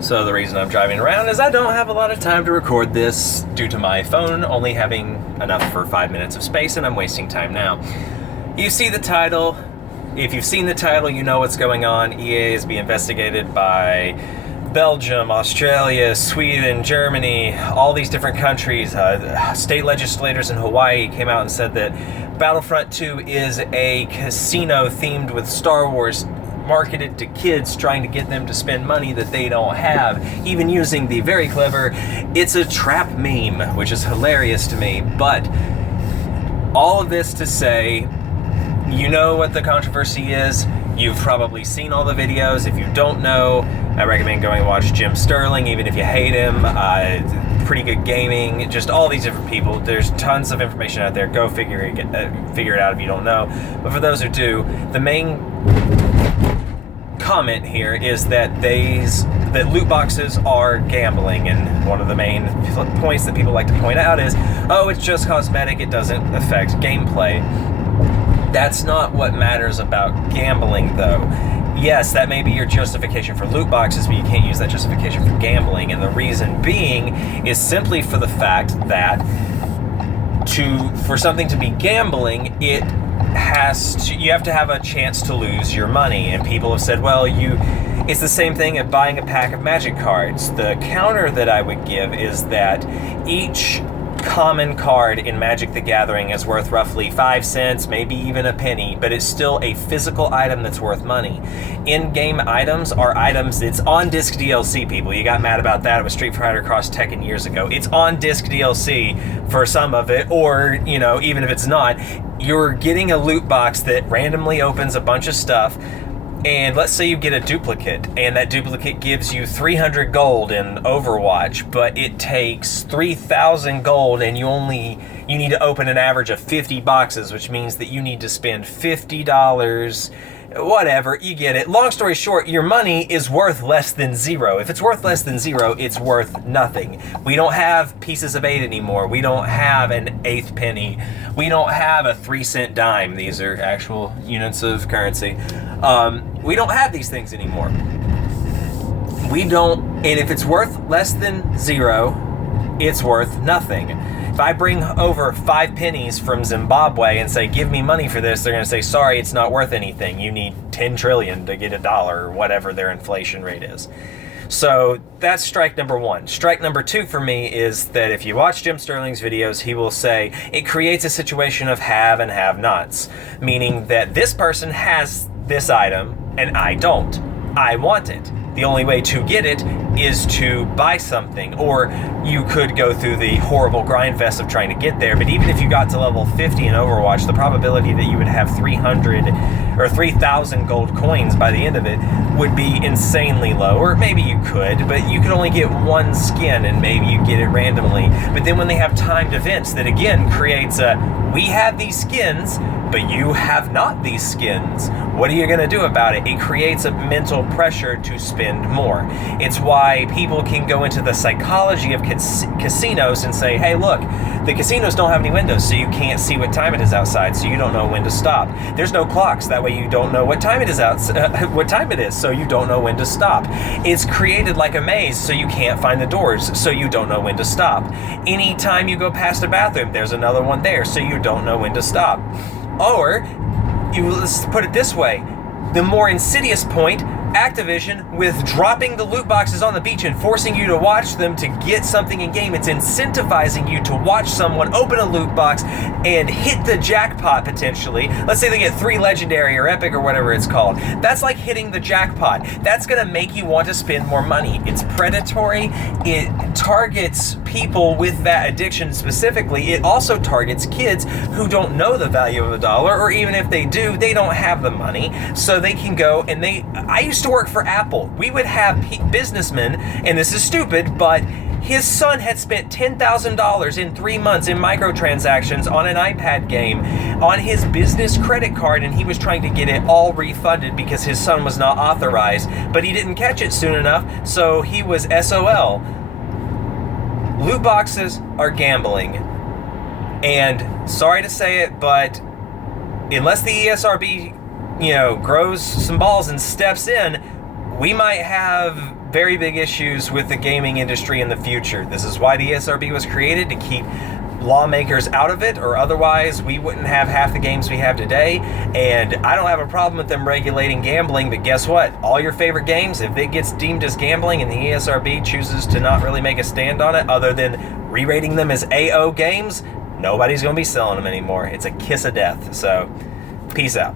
So the reason I'm driving around is I don't have a lot of time to record this due to my phone only having enough for 5 minutes of space, and I'm wasting time now. You see the title. If you've seen the title, you know what's going on. EA is being investigated by Belgium, Australia, Sweden, Germany, all these different countries. State legislators in Hawaii came out and said that Battlefront 2 is a casino themed with Star Wars, marketed to kids, trying to get them to spend money that they don't have, even using the very clever "it's a trap" meme, which is hilarious to me. But all of this to say, you know what the controversy is. You've probably seen all the videos. If you don't know, I recommend going and watch Jim Sterling, even if you hate him. Pretty good gaming, just all these different people. There's tons of information out there. Go figure it out if you don't know. But for those who do, the main comment here is that loot boxes are gambling, and one of the main points that people like to point out is, oh, it's just cosmetic, it doesn't affect gameplay. That's not what matters about gambling, though. Yes, that may be your justification for loot boxes, but you can't use that justification for gambling, and the reason being is simply for the fact that for something to be gambling, you have to have a chance to lose your money. And people have said, well, it's the same thing as buying a pack of Magic cards. The counter that I would give is that each common card in Magic the Gathering is worth roughly 5 cents, maybe even a penny, but it's still a physical item that's worth money. In-game items are items. It's on-disc DLC, people. You got mad about that with Street Fighter Cross Tekken years ago. It's on-disc DLC for some of it, or, even if it's not, you're getting a loot box that randomly opens a bunch of stuff. And let's say you get a duplicate, and that duplicate gives you 300 gold in Overwatch, but it takes 3,000 gold, and you need to open an average of 50 boxes, which means that you need to spend $50, whatever, you get it. Long story short, your money is worth less than zero. If it's worth less than zero, it's worth nothing. We don't have pieces of 8 anymore. We don't have an eighth penny. We don't have a 3-cent dime. These are actual units of currency. We don't have these things anymore. And if it's worth less than zero, it's worth nothing. If I bring over 5 pennies from Zimbabwe and say, give me money for this, they're going to say, sorry, it's not worth anything. You need 10 trillion to get $1, or whatever their inflation rate is. So that's strike number one. Strike number two for me is that if you watch Jim Sterling's videos, he will say it creates a situation of have and have-nots, meaning that this person has this item and I don't. I want it. The only way to get it is to buy something, or you could go through the horrible grind fest of trying to get there. But even if you got to level 50 in Overwatch, the probability that you would have 300 or 3,000 gold coins by the end of it would be insanely low. Or maybe you could, but you could only get one skin, and maybe you get it randomly. But then when they have timed events, that again creates we have these skins, but you have not these skins. What are you going to do about it? It creates a mental pressure to spend more. It's why people can go into the psychology of casinos and say, hey, look, the casinos don't have any windows, so you can't see what time it is outside, so you don't know when to stop. There's no clocks, that way you don't know what time it is what time it is, so you don't know when to stop. It's created like a maze, so you can't find the doors, so you don't know when to stop. Anytime you go past a bathroom, there's another one there, so you don't know when to stop. Or, let's put it this way, the more insidious point, Activision, with dropping the loot boxes on the beach and forcing you to watch them to get something in game, it's incentivizing you to watch someone open a loot box and hit the jackpot potentially. Let's say they get 3 legendary or epic or whatever it's called. That's like hitting the jackpot. That's gonna make you want to spend more money. It's predatory. It targets people with that addiction specifically. It also targets kids who don't know the value of $1, or even if they do, they don't have the money, so they can go and I used to work for Apple. We would have businessmen, and this is stupid, but his son had spent $10,000 in 3 months in microtransactions on an iPad game on his business credit card, and he was trying to get it all refunded because his son was not authorized, but he didn't catch it soon enough, so he was SOL. Loot boxes are gambling, and sorry to say it, but unless the ESRB grows some balls and steps in, we might have very big issues with the gaming industry in the future. This is why the ESRB was created, to keep lawmakers out of it, or otherwise we wouldn't have half the games we have today. And I don't have a problem with them regulating gambling, but guess what? All your favorite games, if it gets deemed as gambling and the ESRB chooses to not really make a stand on it other than re-rating them as AO games, nobody's going to be selling them anymore. It's a kiss of death. So, peace out.